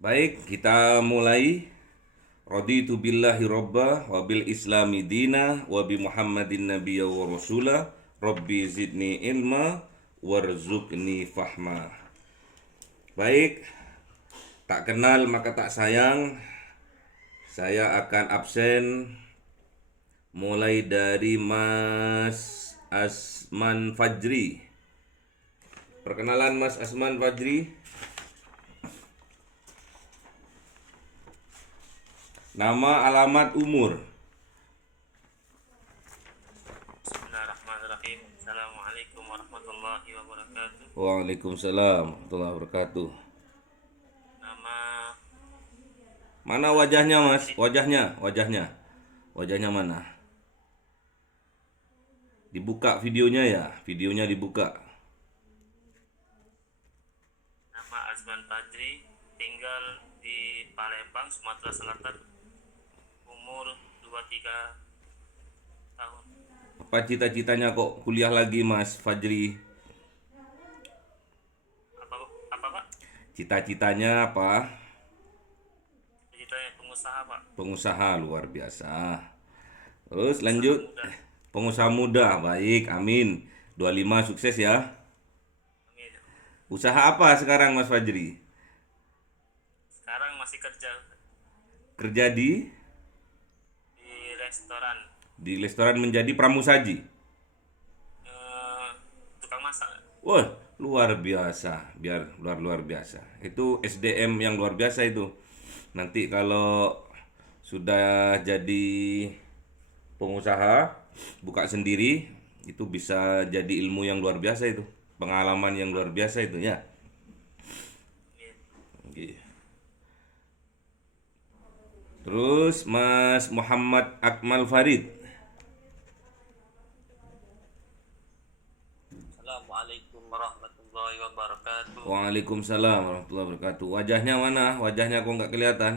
Baik, kita mulai. Raditu billahi robba wa bil islami dina wa bi Muhammadin nabiyya wa rasula rabbi zidni ilma warzuqni fahma. Baik, tak kenal maka tak sayang. Saya akan absen mulai dari Mas Asman Fajri. Perkenalan Mas Asman Fajri. Nama, alamat, umur. Bismillahirrahmanirrahim. Assalamualaikum warahmatullahi wabarakatuh. Waalaikumsalam warahmatullahi wabarakatuh. Nama Mana wajahnya, Mas? Wajahnya mana? Dibuka videonya ya, videonya dibuka. nama Azman Fajri, tinggal di Palembang, Sumatera Selatan. Umur 23 tahun. Apa cita-citanya kok kuliah lagi, Mas Fajri? Apa apa Pak? Cita-citanya apa? Ceritanya pengusaha Pak. Pengusaha, luar biasa. Terus Usaha lanjut. muda. Pengusaha muda, baik, amin. 25 sukses ya. Amin. Usaha apa sekarang, Mas Fajri? Sekarang masih kerja Kerja di restoran, di restoran menjadi pramusaji. tukang masak. Wah, luar biasa, luar biasa. Itu SDM yang luar biasa itu. Nanti kalau sudah jadi pengusaha, buka sendiri, itu bisa jadi ilmu yang luar biasa itu. Pengalaman yang luar biasa itu ya. Amin. Oke. Terus Mas Muhammad Akmal Farid. Assalamualaikum warahmatullahi wabarakatuh. Waalaikumsalam warahmatullahi wabarakatuh. Wajahnya mana? Wajahnya kok nggak kelihatan?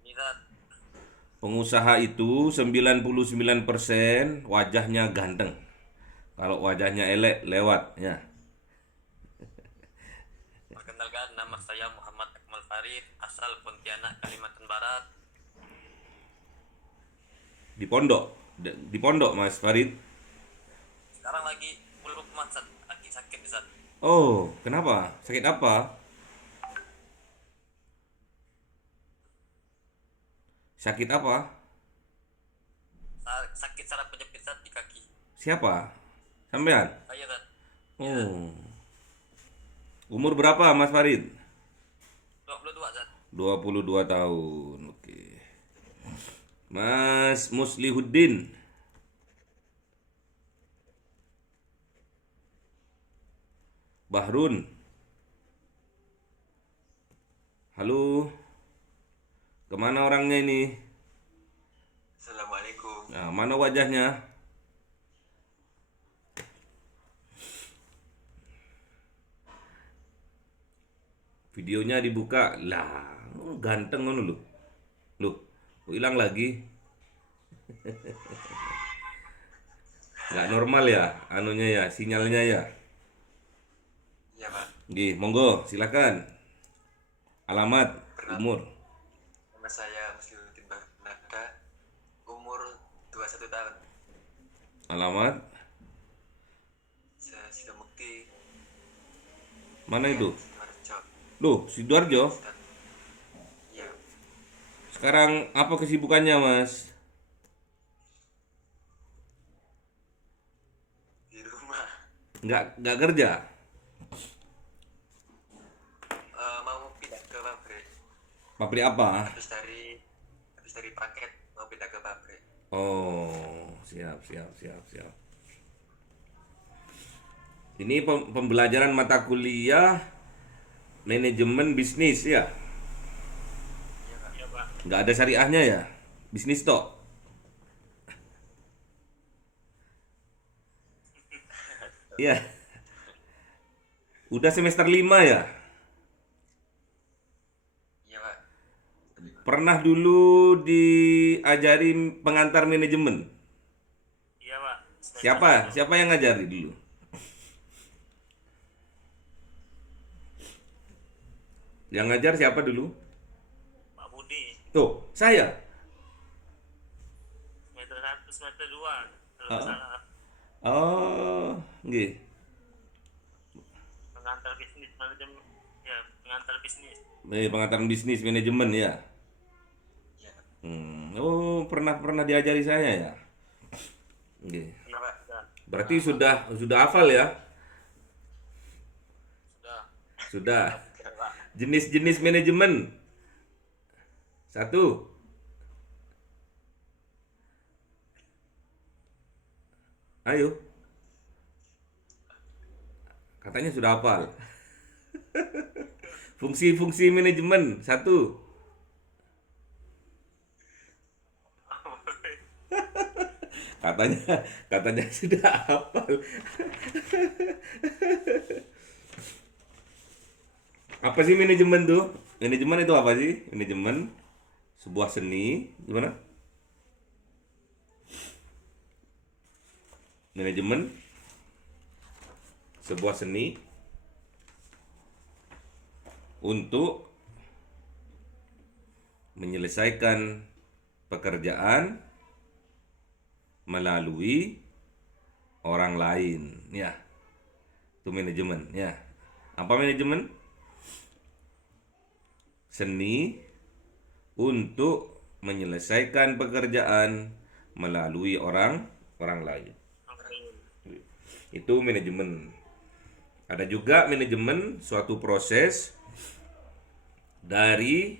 Mirat. Pengusaha itu 99% wajahnya ganteng. Kalau wajahnya elek lewat ya. Perkenalkan, nama saya Muhammad Akmal Farid, asal Pontianak, Kalimantan Barat. Di pondok Mas Farid. Sekarang lagi pulang rumah, lagi sakit Zat. Oh, kenapa? Sakit apa? Sakit apa? Sakit saraf penjepit Zat di kaki. Siapa? Sampean? Saya Zat. Ya, Oh. Umur berapa Mas Farid? 22 Zat. 22 tahun. Oke. Mas Muslihuddin. Bahrun. Halo. Kemana orangnya ini? Assalamualaikum. Nah, mana wajahnya? Videonya dibuka. Lah, ganteng kan lu. Loh, kok hilang lagi? Nggak normal ya, anunya ya, sinyalnya ya. Iya Pak. Gih, monggo, silakan. Alamat, umur. Nama saya Muslimuddin Bahnaka, umur 21 tahun. Alamat, Saya sudah mukti mana itu? Sidoarjo. Loh, Sidoarjo. Zat. Iya, Sekarang apa kesibukannya, Mas? di rumah. Nggak kerja? Mau pindah ke pabrik. Pabrik apa? Habis dari paket mau pindah ke pabrik. Oh, siap. Ini pembelajaran mata kuliah manajemen bisnis ya? Iya Pak. Iya Pak. Nggak ada syariahnya ya? Bisnis tok? Iya. Udah semester 5 ya? Iya Pak. Pernah dulu diajari pengantar manajemen? Iya Pak. Siapa yang ngajari dulu? Yang ngajar siapa dulu? Pak Budi. Tuh, saya. Semester 1, semester 2. Kalau nggak Ah, salah. oh, nggih. Pengantar bisnis manajemen. Ya, pengantar bisnis. Pengetahuan bisnis manajemen ya. Ya. Oh, pernah diajari saya ya. Nggih. Iya, Pak. Berarti sudah hafal ya? Sudah. Sudah. Ya, Pak. Jenis-jenis manajemen. Satu. Ayo. Katanya sudah hafal. Fungsi-fungsi manajemen. Satu. Katanya sudah hafal. Apa sih manajemen tuh? Manajemen itu apa sih? Manajemen sebuah seni, gimana? Manajemen sebuah seni untuk menyelesaikan pekerjaan melalui orang lain, ya. Itu manajemen, ya. Apa manajemen? Seni untuk menyelesaikan pekerjaan melalui orang lain. Itu manajemen. Ada juga manajemen suatu proses dari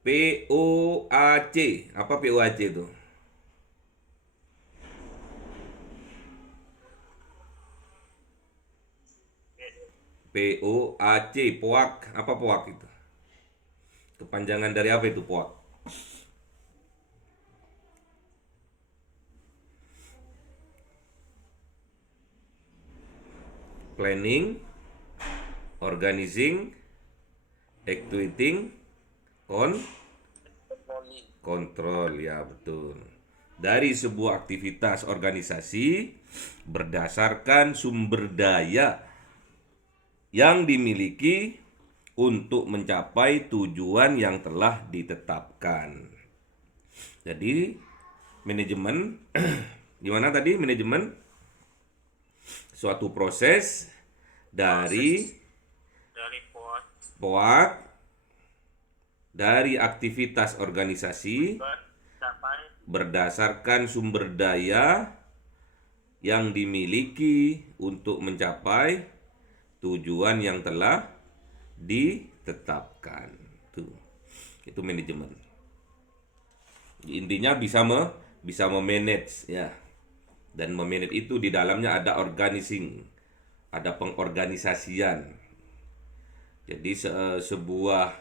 POAC. Apa POAC itu? POAC, POAC. Apa POAC itu? Kepanjangan dari apa itu POAC? Planning, organizing, executing, kontrol, ya betul. Dari sebuah aktivitas organisasi berdasarkan sumber daya yang dimiliki untuk mencapai tujuan yang telah ditetapkan. Jadi manajemen gimana tadi manajemen? Suatu proses dari POAK dari aktivitas organisasi berdasarkan sumber daya yang dimiliki untuk mencapai tujuan yang telah ditetapkan. Itu manajemen. Intinya bisa memanage ya. Dan memanage itu di dalamnya ada organizing, ada pengorganisasian. Jadi sebuah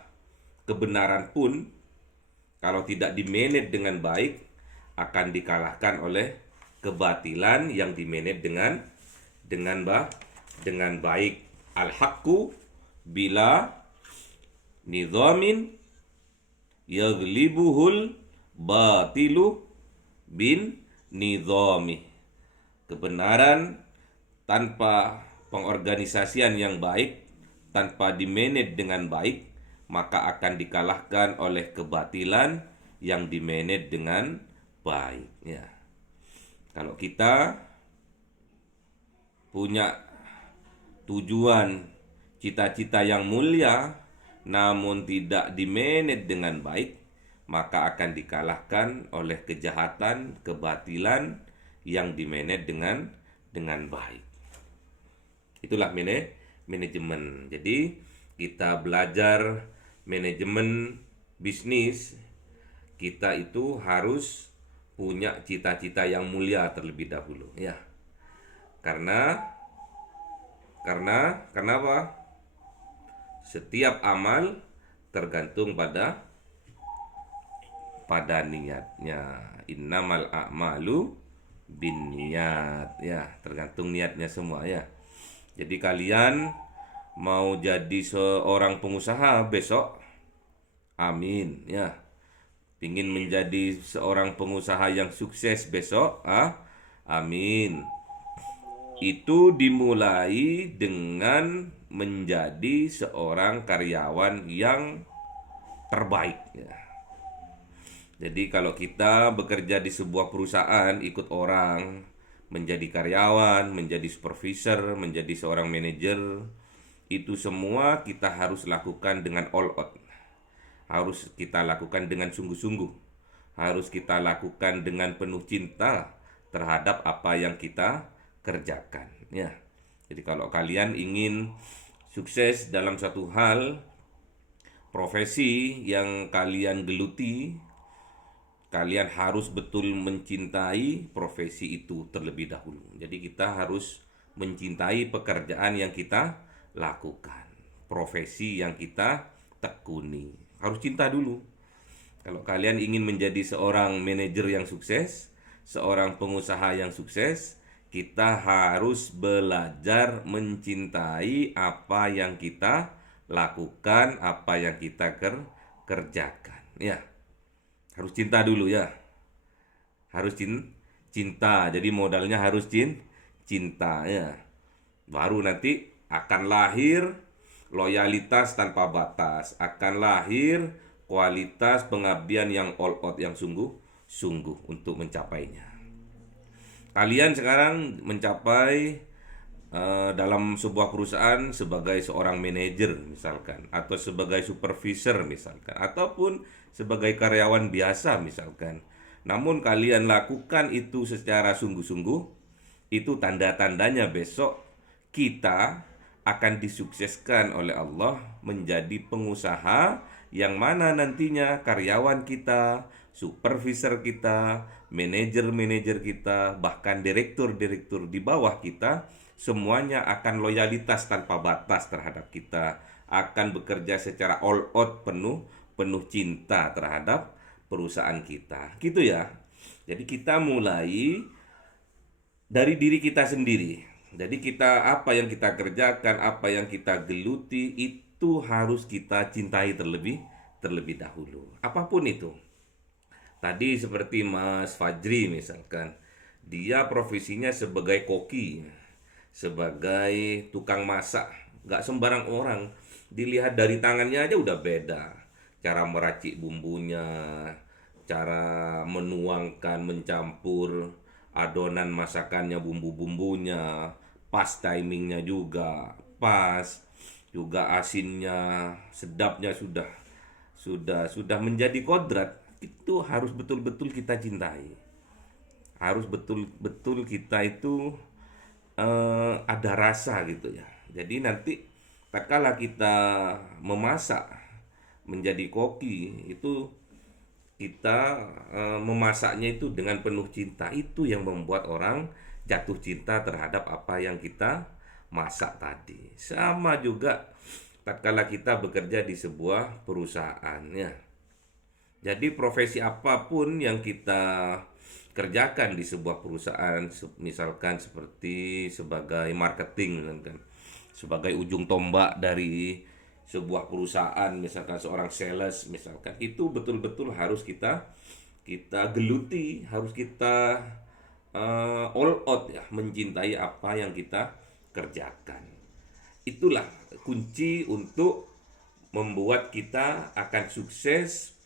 kebenaran pun kalau tidak dimanage dengan baik akan dikalahkan oleh kebatilan yang dimanage dengan baik. Al-haqqu bila nizamin yaglibuhul batilu bin nizami. Kebenaran tanpa pengorganisasian yang baik, tanpa dimanage dengan baik, maka akan dikalahkan oleh kebatilan yang dimanage dengan baik. Ya. Kalau kita punya tujuan cita-cita yang mulia, namun tidak dimanage dengan baik, maka akan dikalahkan oleh kejahatan, kebatilan yang dimanage dengan baik. Itulah manajemen. Jadi kita belajar manajemen bisnis, kita itu harus punya cita-cita yang mulia terlebih dahulu, ya. Karena apa? Setiap amal tergantung pada niatnya. Innamal a'malu binniyat, ya, tergantung niatnya semua ya. Jadi kalian mau jadi seorang pengusaha besok, amin ya. Pingin menjadi seorang pengusaha yang sukses besok, amin. Itu dimulai dengan menjadi seorang karyawan yang terbaik ya. Jadi kalau kita bekerja di sebuah perusahaan, ikut orang, menjadi karyawan, menjadi supervisor, menjadi seorang manajer, itu semua kita harus lakukan dengan all out. Harus kita lakukan dengan sungguh-sungguh. Harus kita lakukan dengan penuh cinta terhadap apa yang kita kerjakan ya. Jadi kalau kalian ingin sukses dalam satu hal, profesi yang kalian geluti, kalian harus betul mencintai profesi itu terlebih dahulu. Jadi kita harus mencintai pekerjaan yang kita lakukan, profesi yang kita tekuni. Harus cinta dulu. Kalau kalian ingin menjadi seorang manajer yang sukses, seorang pengusaha yang sukses, kita harus belajar mencintai apa yang kita lakukan, apa yang kita kerjakan. Ya, harus cinta dulu ya. Harus cinta. Jadi modalnya harus cinta ya. Baru nanti akan lahir loyalitas tanpa batas, akan lahir kualitas pengabdian yang all out, yang sungguh-sungguh untuk mencapainya. Kalian sekarang mencapai dalam sebuah perusahaan sebagai seorang manajer misalkan, atau sebagai supervisor misalkan, ataupun sebagai karyawan biasa misalkan. Namun kalian lakukan itu secara sungguh-sungguh, itu tanda-tandanya besok kita akan disukseskan oleh Allah menjadi pengusaha yang mana nantinya karyawan kita, supervisor kita, manajer-manajer kita, bahkan direktur-direktur di bawah kita, semuanya akan loyalitas tanpa batas terhadap kita, akan bekerja secara all out, penuh cinta terhadap perusahaan kita. Gitu ya. Jadi kita mulai dari diri kita sendiri. Jadi kita, apa yang kita kerjakan, apa yang kita geluti, itu harus kita cintai terlebih dahulu. Apapun itu. Tadi seperti Mas Fajri misalkan, dia profesinya sebagai koki, sebagai tukang masak. Gak sembarang orang, dilihat dari tangannya aja udah beda. Cara meracik bumbunya, cara menuangkan, mencampur adonan masakannya, bumbu-bumbunya, pas timingnya juga pas, juga asinnya, sedapnya sudah menjadi kodrat. Itu harus betul-betul kita cintai. Harus betul-betul kita itu ada rasa gitu ya. Jadi nanti tak kala kita memasak, menjadi koki, itu kita memasaknya itu dengan penuh cinta. Itu yang membuat orang jatuh cinta terhadap apa yang kita masak tadi. Sama juga tatkala kita bekerja di sebuah perusahaan ya. Jadi profesi apapun yang kita kerjakan di sebuah perusahaan, misalkan seperti sebagai marketing misalkan, sebagai ujung tombak dari sebuah perusahaan, misalkan seorang sales misalkan, itu betul-betul harus kita geluti, harus kita all out ya, mencintai apa yang kita kerjakan. Itulah kunci untuk membuat kita akan sukses,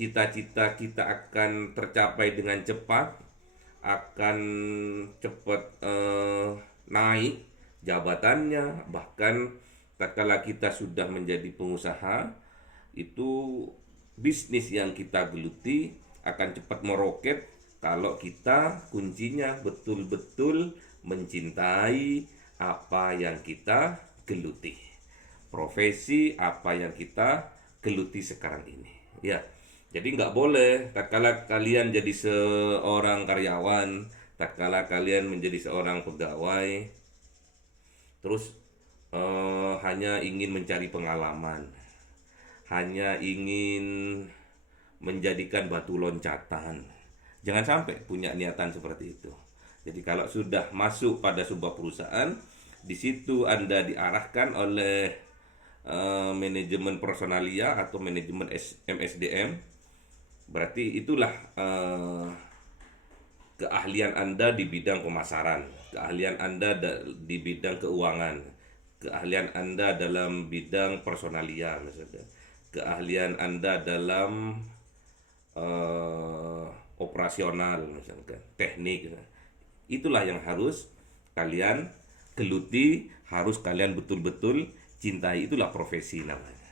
cita-cita kita akan tercapai dengan cepat, akan cepat naik jabatannya. Bahkan tatkala kita sudah menjadi pengusaha, itu bisnis yang kita geluti akan cepat meroket kalau kita kuncinya betul-betul mencintai apa yang kita geluti, profesi apa yang kita geluti sekarang ini ya. Jadi nggak boleh tatkala kalian jadi seorang karyawan, tatkala kalian menjadi seorang pegawai, terus hanya ingin mencari pengalaman, hanya ingin menjadikan batu loncatan. Jangan sampai punya niatan seperti itu. Jadi kalau sudah masuk pada sebuah perusahaan, di situ Anda diarahkan oleh manajemen personalia atau manajemen MSDM, berarti itulah keahlian Anda di bidang pemasaran, keahlian Anda di bidang keuangan, keahlian Anda dalam bidang personalia misalnya, keahlian Anda dalam operasional misalkan, teknik. Itulah yang harus kalian geluti, harus kalian betul-betul cintai. Itulah profesi namanya.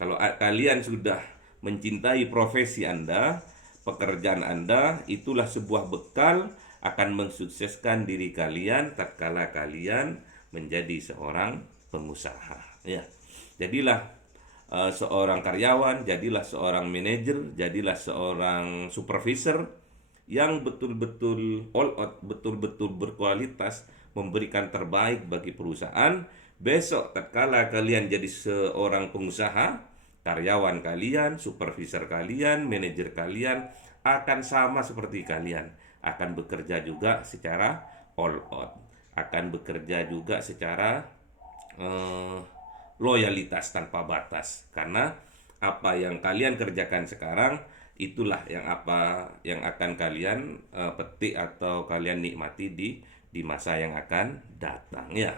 Kalau kalian sudah mencintai profesi Anda, pekerjaan Anda, itulah sebuah bekal akan mensukseskan diri kalian tatkala kalian menjadi seorang pengusaha. Ya, jadilah seorang karyawan, jadilah seorang manajer, jadilah seorang supervisor yang betul-betul all out, betul-betul berkualitas, memberikan terbaik bagi perusahaan. Besok tatkala kalian jadi seorang pengusaha, karyawan kalian, supervisor kalian, manajer kalian akan sama seperti kalian, akan bekerja juga secara all out, akan bekerja juga secara loyalitas tanpa batas, karena apa yang kalian kerjakan sekarang itulah yang akan kalian petik atau kalian nikmati di masa yang akan datang ya.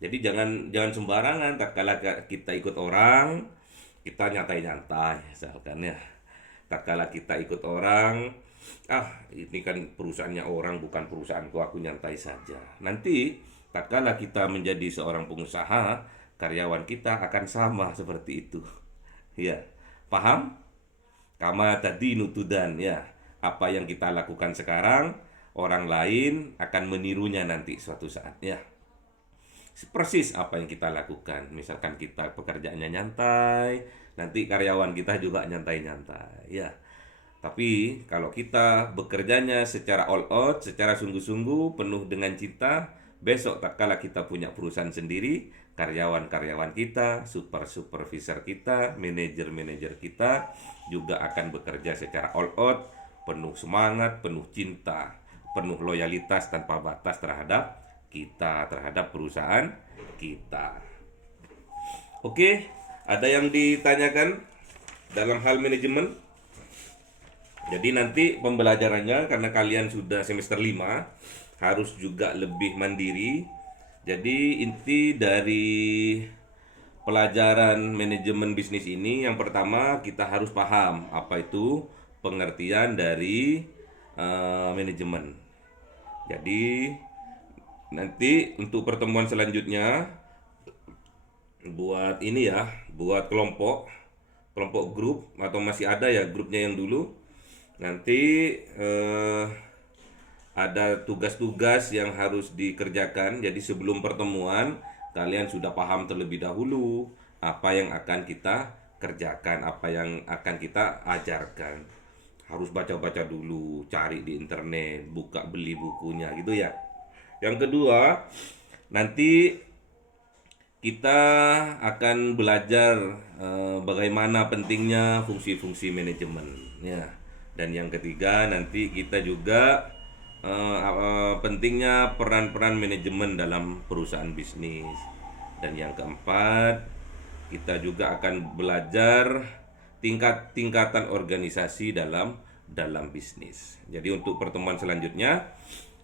Jadi jangan sembarangan tatkala kita ikut orang, kita nyantai-nyantai misalkan ya. Tatkala kita ikut orang, ini kan perusahaannya orang, bukan perusahaanku, aku nyantai saja. Nanti tatkala kita menjadi seorang pengusaha, karyawan kita akan sama seperti itu. Ya, paham? Kama tadi nutudan ya. Apa yang kita lakukan sekarang, orang lain akan menirunya nanti suatu saat ya. Persis apa yang kita lakukan. Misalkan kita pekerjaannya nyantai, nanti karyawan kita juga nyantai-nyantai ya. Tapi kalau kita bekerjanya secara all out, secara sungguh-sungguh, penuh dengan cinta, besok tatkala kita punya perusahaan sendiri, karyawan-karyawan kita, supervisor kita, manajer-manajer kita juga akan bekerja secara all out, penuh semangat, penuh cinta, penuh loyalitas tanpa batas terhadap kita, terhadap perusahaan kita. Oke, ada yang ditanyakan dalam hal manajemen? Jadi nanti pembelajarannya, karena kalian sudah semester 5, harus juga lebih mandiri. Jadi inti dari pelajaran manajemen bisnis ini, yang pertama kita harus paham apa itu pengertian dari manajemen. Jadi nanti untuk pertemuan selanjutnya buat ini ya, buat kelompok grup, atau masih ada ya grupnya yang dulu. Nanti ada tugas-tugas yang harus dikerjakan. Jadi sebelum pertemuan kalian sudah paham terlebih dahulu apa yang akan kita kerjakan, apa yang akan kita ajarkan. Harus baca-baca dulu, cari di internet, buka beli bukunya gitu ya. Yang kedua, nanti kita akan belajar bagaimana pentingnya fungsi-fungsi manajemen ya. Dan yang ketiga, nanti kita juga pentingnya peran-peran manajemen dalam perusahaan bisnis. Dan yang keempat, kita juga akan belajar tingkatan organisasi dalam bisnis. Jadi untuk pertemuan selanjutnya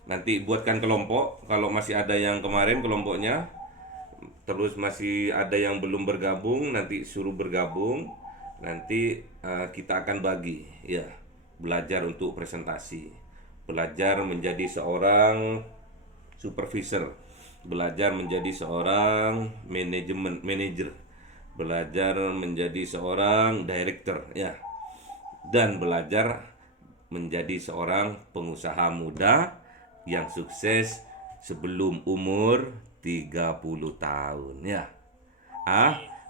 nanti buatkan kelompok. Kalau masih ada yang kemarin kelompoknya, terus masih ada yang belum bergabung, nanti suruh bergabung. Nanti kita akan bagi ya, belajar untuk presentasi, belajar menjadi seorang supervisor, belajar menjadi seorang manajer, belajar menjadi seorang director ya, dan belajar menjadi seorang pengusaha muda yang sukses sebelum umur 30 tahun ya.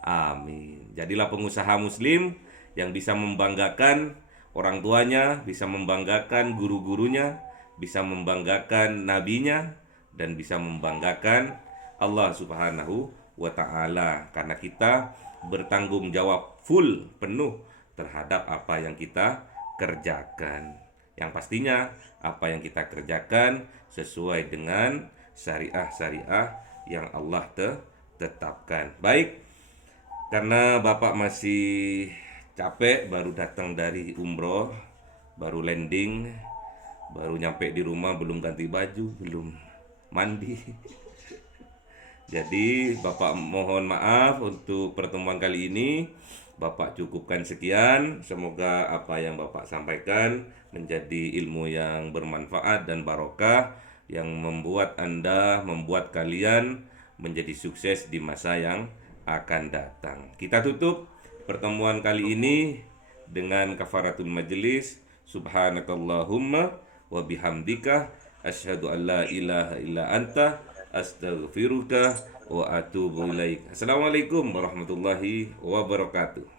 Amin. Jadilah pengusaha muslim yang bisa membanggakan orang tuanya, bisa membanggakan guru-gurunya, bisa membanggakan nabinya, dan bisa membanggakan Allah Subhanahu wa ta'ala, karena kita bertanggung jawab full, penuh terhadap apa yang kita kerjakan. Yang pastinya apa yang kita kerjakan sesuai dengan syariah yang Allah tetapkan. Baik, karena Bapak masih capek, baru datang dari umroh, baru landing, baru nyampe di rumah, belum ganti baju, belum mandi. Jadi Bapak mohon maaf untuk pertemuan kali ini. Bapak cukupkan sekian. Semoga apa yang Bapak sampaikan menjadi ilmu yang bermanfaat dan barokah yang membuat kalian menjadi sukses di masa yang akan datang. Kita tutup pertemuan kali ini dengan kafaratul majelis. Subhanakallahumma wa bihamdika asyhadu an la ilaha illa anta astaghfiruka wa atubu ilaik. Assalamualaikum warahmatullahi wabarakatuh.